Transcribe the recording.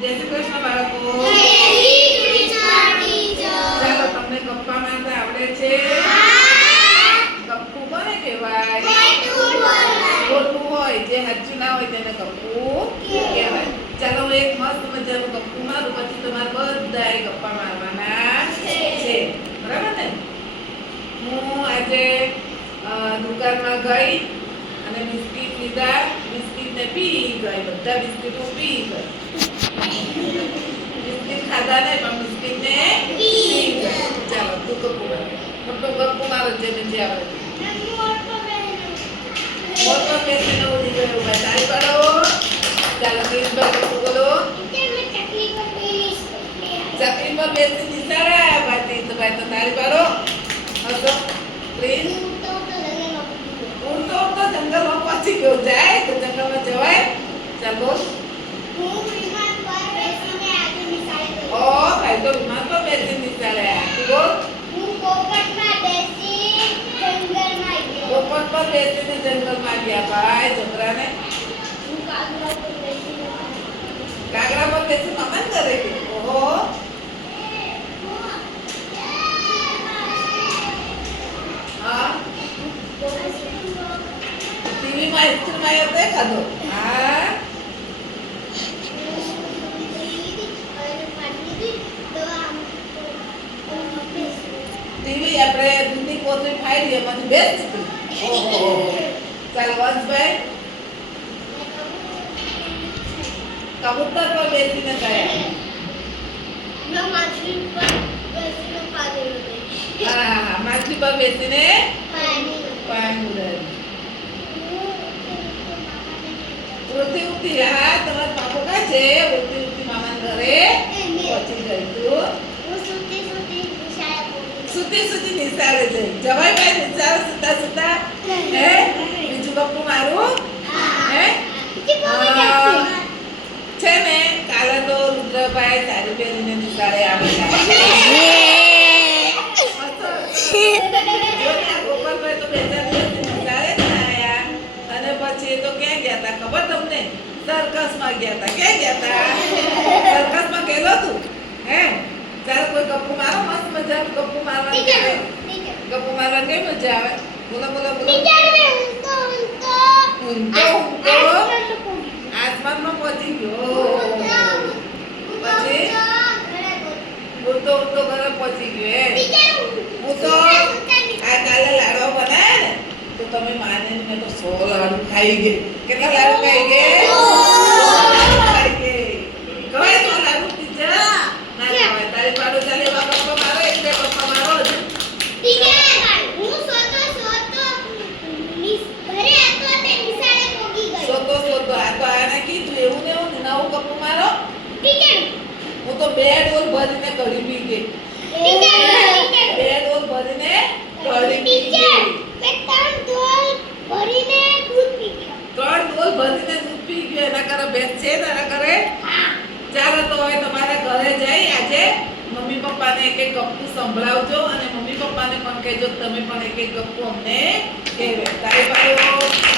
જય શ્રી કૃષ્ણ બાળકો. ચાલો તમને ગપ્પા મારતા આવડે છે. ગપ્પુ કોને કહેવાય? ખોટું હોય. જે સાચું ના હોય તેને ગપ્પુ કહેવાય. ચાલો હું એક મસ્ત મજાનું ગપ્પુ મારું પછી તમારે બધાએ ગપ્પા મારવાના છે. બરાબર ને? હું આજે દુકાનમાં ગઈ અને બિસ્કિટ લીધા. બિસ્કિટને પી ગઈ. બધા બિસ્કિટો પી ગઈ. બિસ્કિટ ખાધા નહીં પણ બિસ્કિટ ને પી ગઈ ચાલો તું ગપ્પુ માર મોટો ગપ્પુ મારો જેને જે આવડે મોટો બેસીને ઉડી ગયો ઊભા તાળી પાડો ચાલો ક્રિશભાઈ ગપ્પુ બોલો ચકરી પર બેસી નિશાળા ભાઈ તો ભાઈ તો તાળી પાડો હસો પ્લીઝ હું તો તો જંગલમાં પહોંચી ગયો જાય તો જંગલમાં જવાય ચાલો ઓ ભાઈ તો વિમાન પર બેસી નિશાળે આખી બોલ પોપટ પર બેસીને જંગલમાં ગયા ભાઈ છોકરાને કાગડા પર બેસી મમન કરે ઓહો. ટીવીમાં આવ્યો તે હા. ટીવી આપણે દૂધની કોથળી ફાડી એમાંથી પછી ઓહો ચાલો વંશભાઈ કબૂતર પર બેસીને ગયા હા હા હા માછલી પર બેસીને પાણી ઉડાડ્યું ઉડતી ઉડતી હા તમારા પાપો કા છે ઉડતી ઉડતી મામાના ઘરે પહોંચી ગઈ તું સુતી સુધી નિસારે છે. જવાય ભાઈ નિસારે સુતા સુતા? હે? બીજું ગપ્પુ મારું? હે. છે ને કાલે તો રુદ્રભાઈ તારી પહેરીને નિસારે આવેલા જો ને આ ગોપાલભાઈ તો બે ચાર દિવસથી નિસારે જ ના આયા. અને પછી તો ક્યાં ગયા હતા ખબર તમને? સર્કસમાં ગયા હતા ક્યાં ગયા હતા સર્કસમાં ગયેલો તું? હે ચાલો કોઈ ગપ્પુ મારો મસ્ત મજાનું ગપ્પુ મારવાની આવે ગપ્પુ મારવાની કઈ મજા આવે બોલો બોલો બોલો ઊંધો ઊંધો આસમાનમાં પહોંચી ગયો પછી ઉડતો ઉડતો ઘરે પહોંચી ગયો હું તો આ કાલે લાડવા બનાવ્યા ને તો તમે માને તો સો લાડુ ખાઈ ગઈ. કેટલા લાડુ ખાઈ ગઈ? ખાઈ ગઈ. ખવાય સો લાડુ પીઝા ના ખવાય તારી પાડો ચાલે એવા પપ્પા મારો એક બે પપ્પા મારો હજુ સોતો સોતો આ તો આને કીધું એવું ને નવું કપુ મારો. હું તો બે ડોલ ભરીને કઢી પી ગઈ. બે ડોલ ભરીને ત્રણ ડોલ ભરીને દૂધ પી એના ઘરે ભેંસ છે એના ઘરે ચાલો તો હવે તમારા ઘરે જઈ આજે મમ્મી પપ્પાને એક એક ગપ્પું સંભળાવજો અને મમ્મી પપ્પાને પણ કહેજો તમે પણ એક એક ગપ્પુ અમને કહેવે તારી